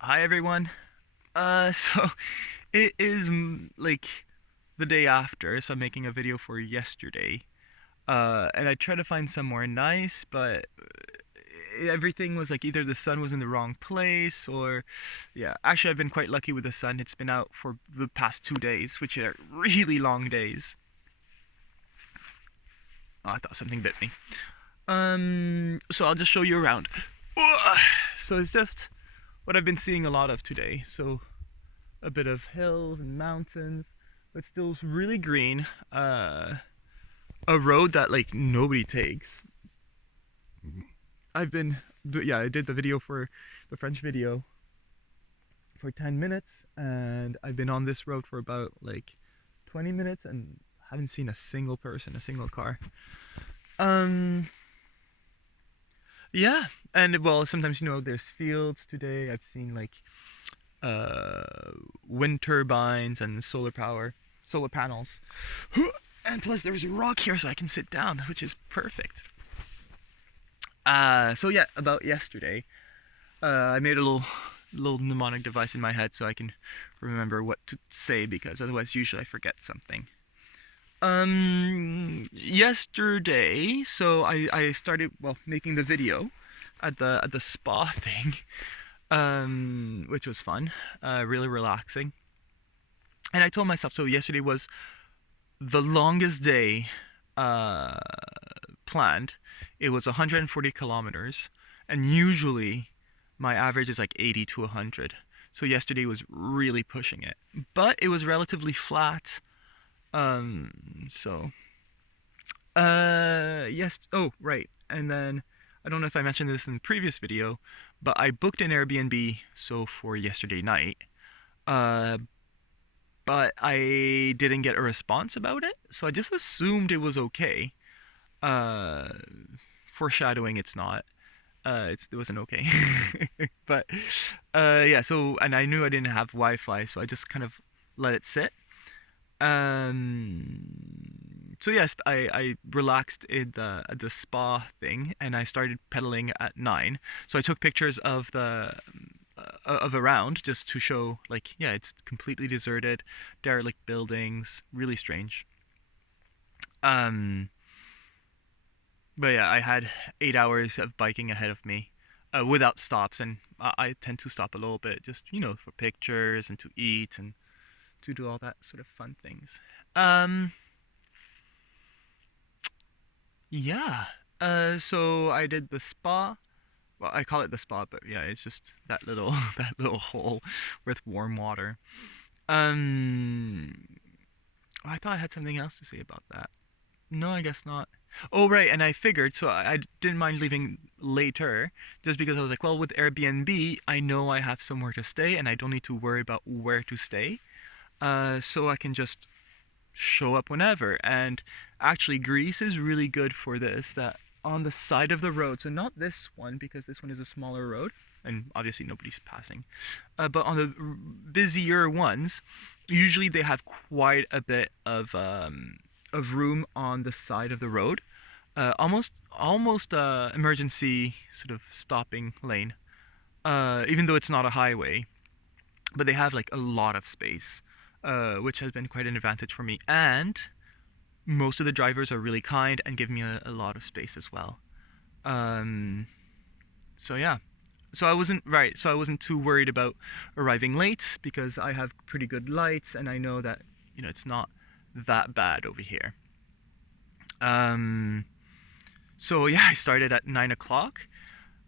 Hi everyone. So it is like the day after, so I'm making a video for yesterday. And I tried to find somewhere nice, but everything was like either the sun was in the wrong place or yeah, actually I've been quite lucky with the sun. It's been out for the past 2 days, which are really long days. Oh, I thought something bit me. So I'll just show you around. So it's just what I've been seeing a lot of today. So a bit of hills and mountains, but still really green. A road that like nobody takes. I've been, yeah, I did the video for the French video for 10 minutes, and I've been on this road for about like 20 minutes and haven't seen a single person, a single car. Um, yeah, and well, sometimes there's fields today. I've seen like uh wind turbines and solar panels. And plus there's a rock here so I can sit down, which is perfect. So yeah, about yesterday, I made a little mnemonic device in my head so I can remember what to say, because otherwise usually I forget something. Yesterday, so I started, well, making the video at the spa thing, which was fun, really relaxing. And I told myself, so yesterday was the longest day uh, planned. It was 140 kilometers, and usually my average is like 80 to 100. So yesterday was really pushing it, but it was relatively flat. So yes. Oh, right. And then I don't know if I mentioned this in the previous video, but I booked an Airbnb so for yesterday night. Uh, but I didn't get a response about it, so I just assumed it was okay. Uh, Foreshadowing, it's not. It wasn't okay. But yeah. So, and I knew I didn't have Wi-Fi, so I just kind of let it sit. So yes, I relaxed at the spa thing, and I started pedaling at 9. So I took pictures of the of around, just to show, like, yeah, it's completely deserted, derelict buildings, really strange. Um, but yeah, I had 8 hours of biking ahead of me, without stops, and I tend to stop a little bit, just for pictures and to eat and to do all that sort of fun things. Um, yeah. So I did the spa. Well, I call it the spa, but yeah, it's just that little that little hole with warm water. Um, I thought I had something else to say about that. No, I guess not. Oh, right, and I figured, so I didn't mind leaving later, just because I was like, well, with Airbnb, I know I have somewhere to stay, and I don't need to worry about where to stay. So I can just show up whenever. And actually, Greece is really good for this. That on the side of the road, so not this one, because this one is a smaller road, and obviously nobody's passing. But on the busier ones, usually they have quite a bit of room on the side of the road, almost emergency sort of stopping lane. Even though it's not a highway, but they have like a lot of space, which has been quite an advantage for me. And most of the drivers are really kind and give me a lot of space as well. Um, so yeah, so I wasn't right. So I wasn't too worried about arriving late, because I have pretty good lights and I know that it's not that bad over here. Um, so yeah, I started at 9 o'clock,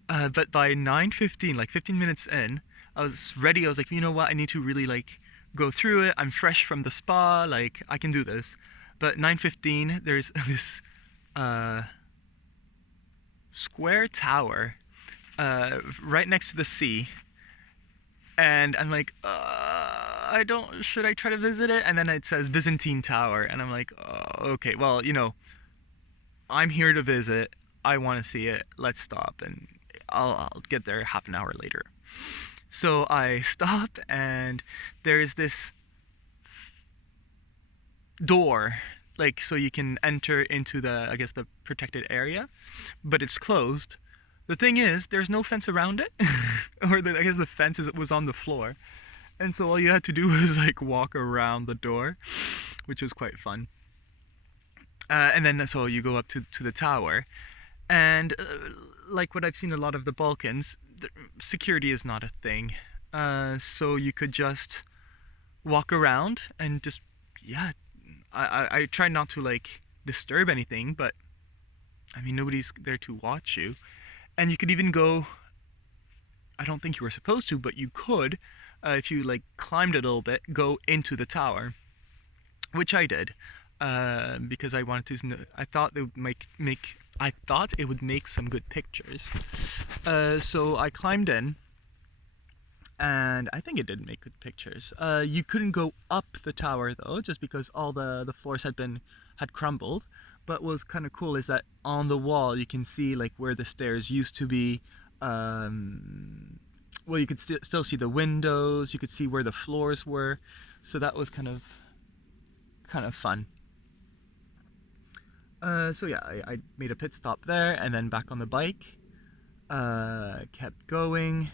but by 9:15, like 15 minutes in, I was ready. I was like, you know what? I need to really like go through it. I'm fresh from the spa. Like I can do this. But 9:15, there's this uh, square tower right next to the sea, and I'm like, I don't. Should I try to visit it? And then it says Byzantine Tower, and I'm like, okay, well, I'm here to visit. I want to see it. Let's stop, and I'll get there half an hour later. So I stop, and there's this door, like, so you can enter into the, I guess, the protected area, but it's closed. The thing is, there's no fence around it, I guess the fence was on the floor, and so all you had to do was like walk around the door, which was quite fun. And then so you go up to the tower, and like what I've seen a lot of the Balkans, security is not a thing. So you could just walk around and just, yeah. I try not to like disturb anything, but I mean nobody's there to watch you, and you could even go. I don't think you were supposed to, but you could, if you like climbed a little bit, go into the tower, which I did, because I wanted to. I thought it would make. I thought it would make some good pictures. So I climbed in, and I think it did make good pictures. You couldn't go up the tower though, just because all the floors had crumbled. But what was kind of cool is that on the wall you can see like where the stairs used to be. Well, you could still see the windows. You could see where the floors were. So that was kind of fun. So yeah, I made a pit stop there and then back on the bike. Kept going.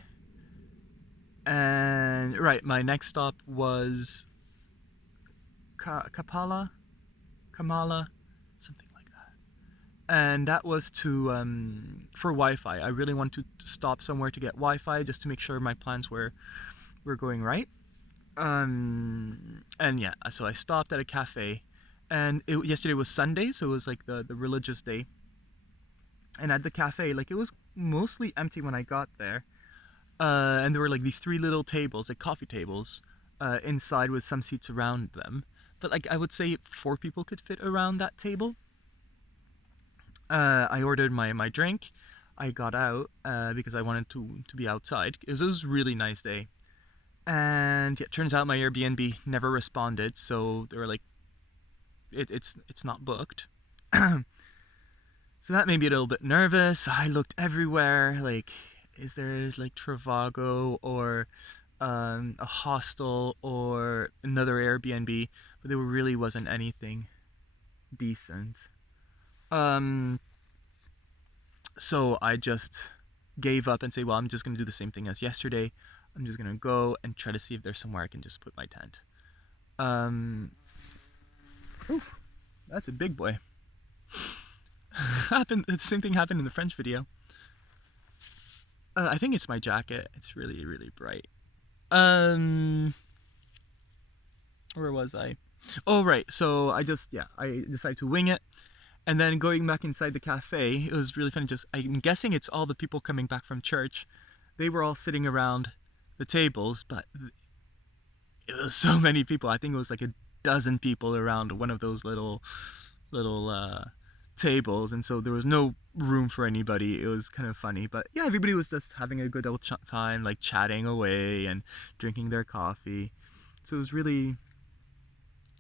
And right, my next stop was Kamala, something like that. And that was to for Wi-Fi. I really wanted to stop somewhere to get Wi-Fi just to make sure my plans were going right. And yeah, so I stopped at a cafe, and yesterday was Sunday, so it was like the religious day. And at the cafe, like it was mostly empty when I got there. And there were like these 3 little tables, like coffee tables, inside with some seats around them. But like I would say 4 people could fit around that table. I ordered my drink. I got out because I wanted to be outside. It was a really nice day. And yeah, it turns out my Airbnb never responded, so they were like, it's not booked. So that made me a little bit nervous. I looked everywhere, like, is there like Trivago or a hostel or another Airbnb? But there really wasn't anything decent. So I just gave up and say, well, I'm just gonna do the same thing as yesterday. I'm just gonna go and try to see if there's somewhere I can just put my tent. Oof, that's a big boy. The same thing happened in the French video. I think it's my jacket. It's really, really bright. Where was I? Oh, right. So I decided to wing it. And then going back inside the cafe, it was really funny. I'm guessing it's all the people coming back from church. They were all sitting around the tables, but it was so many people. I think it was like a dozen people around one of those little tables, and so there was no room for anybody. It was kind of funny, but yeah, everybody was just having a good old time, like chatting away and drinking their coffee. So it was really,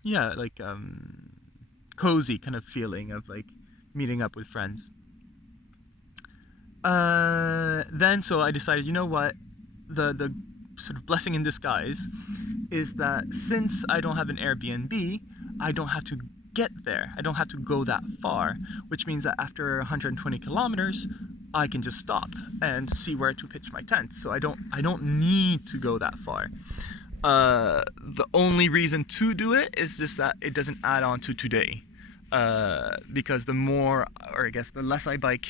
yeah, like cozy kind of feeling of like meeting up with friends. Then so I decided, you know what, the sort of blessing in disguise is that since I don't have an Airbnb, I don't have to get there. I don't have to go that far, which means that after 120 kilometers, I can just stop and see where to pitch my tent. So I don't need to go that far. The only reason to do it is just that it doesn't add on to today. Because the more, or I guess the less I bike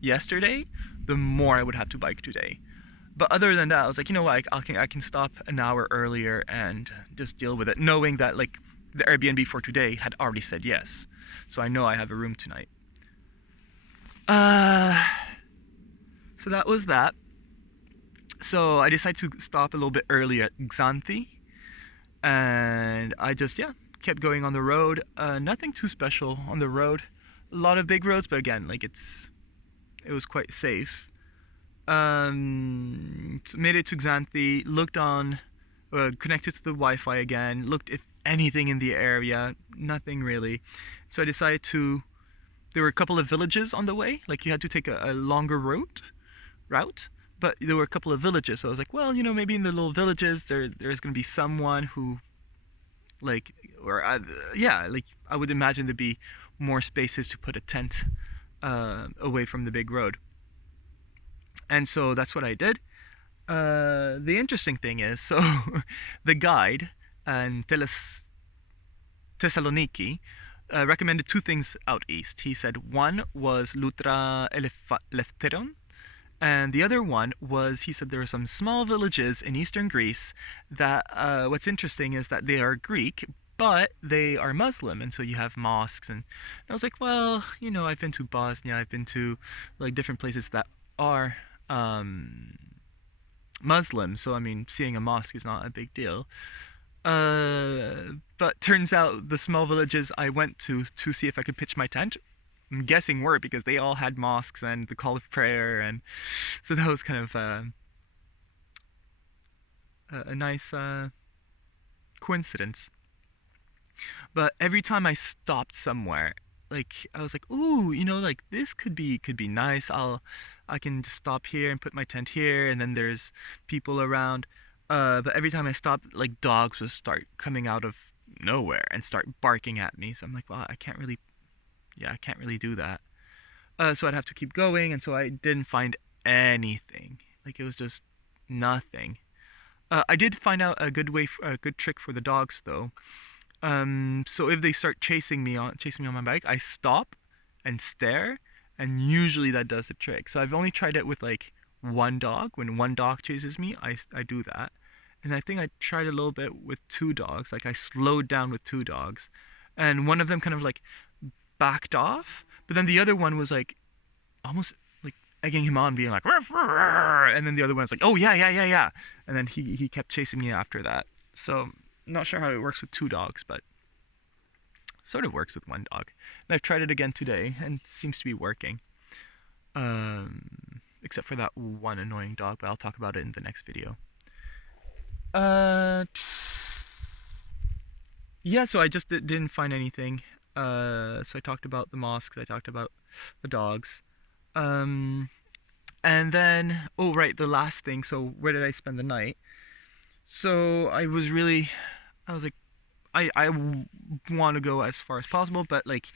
yesterday, the more I would have to bike today. But other than that, I was like, you know what, I can stop an hour earlier and just deal with it, knowing that like the Airbnb for today had already said yes. So I know I have a room tonight. So that was that. So I decided to stop a little bit early at Xanthi. And I just, kept going on the road. Nothing too special on the road. A lot of big roads, but again, like it was quite safe. So made it to Xanthi, looked on, connected to the Wi-Fi again, looked if anything in the area, nothing really. So I decided there were a couple of villages on the way, like you had to take a longer route, but there were a couple of villages, so I was like, well, maybe in the little villages there's going to be someone who, like, or like I would imagine there'd be more spaces to put a tent away from the big road. And so that's what I did. The interesting thing is, so the guide in Thessaloniki recommended two things out east. He said one was Loutra Eleftheron, and the other one was, he said there are some small villages in eastern Greece that what's interesting is that they are Greek, but they are Muslim, and so you have mosques. And I was like, well, I've been to Bosnia, I've been to like different places that are Muslim, so I mean, seeing a mosque is not a big deal. But turns out the small villages I went to see if I could pitch my tent, I'm guessing were because they all had mosques and the call of prayer, and so that was kind of a nice coincidence. But every time I stopped somewhere, like I was like, ooh, like this could be nice. I can just stop here and put my tent here, and then there's people around. But every time I stopped, like dogs would start coming out of nowhere and start barking at me. So I'm like, well, I can't really do that. So I'd have to keep going, and so I didn't find anything. Like it was just nothing. I did find out a good trick for the dogs though. So if they start chasing me on my bike, I stop and stare, and usually that does the trick. So I've only tried it with like one dog. When one dog chases me, I do that. And I think I tried a little bit with two dogs. Like I slowed down with two dogs, and one of them kind of like backed off, but then the other one was like almost like egging him on, being like, "Ruff, ruff," and then the other one's like, "Oh yeah, yeah, yeah, yeah," and then he kept chasing me after that. So not sure how it works with two dogs, but sort of works with one dog. And I've tried it again today, and it seems to be working. Except for that one annoying dog, but I'll talk about it in the next video. Uh, yeah, so I just didn't find anything. So I talked about the mosques, I talked about the dogs. Um, and then, oh, right, the last thing. So, where did I spend the night? So, I was like, I want to go as far as possible, but like,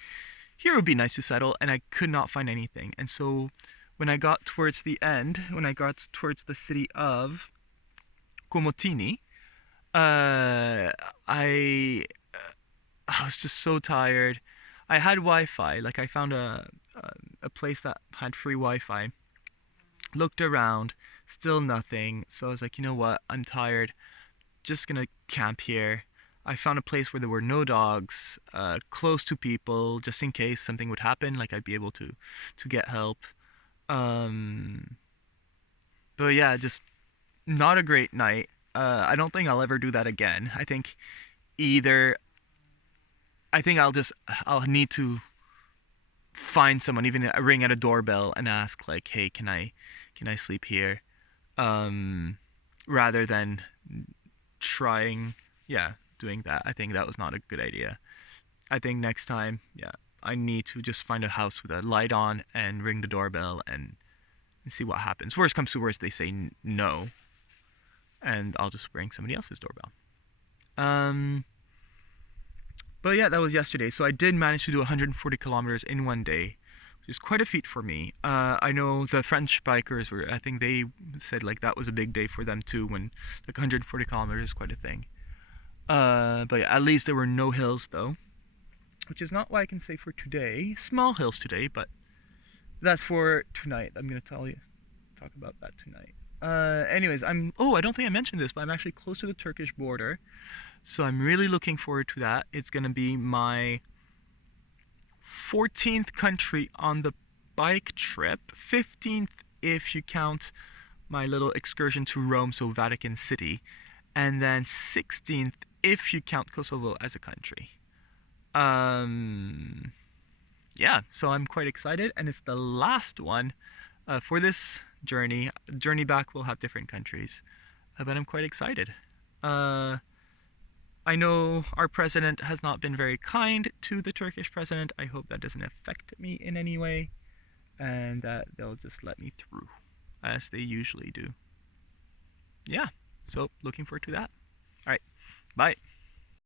here would be nice to settle, and I could not find anything. And so, when I got towards the end, when I got towards the city of Komotini, uh, I I was just so tired. I had Wi-Fi. Like I found a place that had free Wi-Fi. Looked around, still nothing. So I was like, you know what? I'm tired. Just gonna camp here. I found a place where there were no dogs, close to people, just in case something would happen. Like I'd be able to get help. Um, but yeah, just not a great night. I don't think I'll ever do that again. Either I think I'll need to find someone, even ring at a doorbell and ask like, hey, can I sleep here? Um, Rather than trying, yeah, doing that. I think that was not a good idea. I think next time, yeah, I need to just find a house with a light on and ring the doorbell and see what happens. Worst comes to worst, they say no, and I'll just ring somebody else's doorbell. Um, but yeah, that was yesterday. So I did manage to do 140 kilometers in one day, which is quite a feat for me. I know the French bikers I think they said like that was a big day for them too, when like 140 kilometers is quite a thing. But yeah, at least there were no hills though, which is not what I can say for today. Small hills today, but that's for tonight. I'm gonna talk about that tonight. Anyways, I don't think I mentioned this, but I'm actually close to the Turkish border. So I'm really looking forward to that. It's going to be my 14th country on the bike trip. 15th if you count my little excursion to Rome, so Vatican City. And then 16th if you count Kosovo as a country. Yeah, so I'm quite excited, and it's the last one for this journey. Journey back will have different countries, but I'm quite excited. I know our president has not been very kind to the Turkish president. I hope that doesn't affect me in any way, and that they'll just let me through, as they usually do. Yeah, so looking forward to that. All right, bye.